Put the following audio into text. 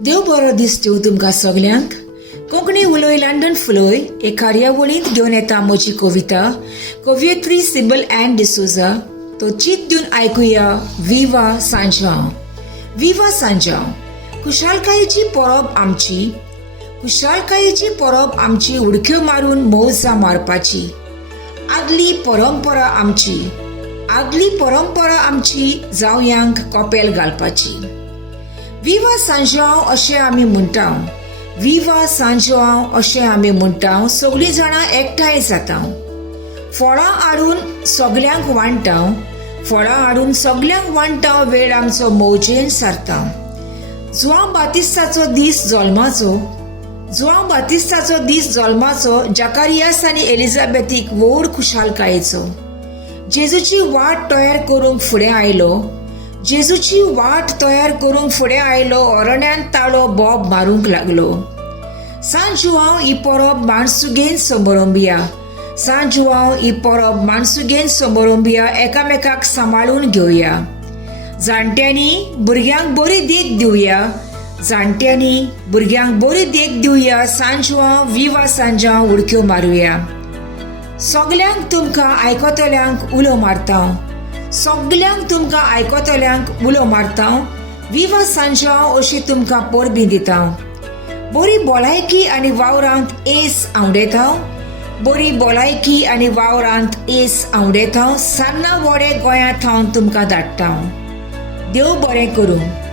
देव बरो दीस दिवं तुमकां सगल्यांक. कोंकणी उलोय लंडन फुलोय हे कार्यावळींत घेवन येता म्हजी कविता. कवयित्री सिबल ॲन डिसोजा. तो चीत दिवन आयकुया विवा सांजांव. विवा सांजांव. खुशालकायेची परब आमची, खुशालकायेची परब आमची, उडक्यो मारून मौजा मारपाची. आदली परंपरा आमची, आदली परंपरा आमची, जावयांक कोपेल घालपाची. विवा सांजांव अशें आमी म्हणटाव, विवा सांजांव अशें आमी म्हणटाव. सगळीं जाणां एकठांय जाताव. फळां हाडून सगल्यांक वांटाव, फळां हाडून सगल्यांक वांटाव. वेळ आमचो मौजेन सारताव. जुआंव बातिस्ताचो दीस जल्माचो, जुआंव बातिस्ताचो दीस जल्माचो. जाकारियास आनी एलिझाबेथीक व्हड खुशालकायेचो. जेजूची वाट तयार करूंक फुडें आयलो, जेजूची वाट तयार करूंक फुडें आयलो. अरण्यान ताळो बोब मारूंक लागलो. सांज जुआंव ही परब माणसुगेन समोरंबिया, सांज जुआंव ही परब माणसुगेन समोरंबिया. एकामेकाक सांबाळून घेवया. जाणट्यांनी भुरग्यांक बरी देख दिवया, जाणट्यांनी भुरग्यांक बरी देख दिवया. सांज जुआंव विवा सांजांव उडक्यो मारुया. सगल्यांक तुमकां आयकतल्यांक उलो मारतां, सगल्यांक तुमकां आयकतल्यांक उलो मारतां. विवा सांजांव अशी तुमकां परबी दितां. बरी भलायकी आनी वावरांत येस आवडेतां, बरी भलायकी आनी वावरांत येस आवडेतां. सान्नां व्हडे गोंयांत हांव तुमकां धाडटां. देव बरें करूं.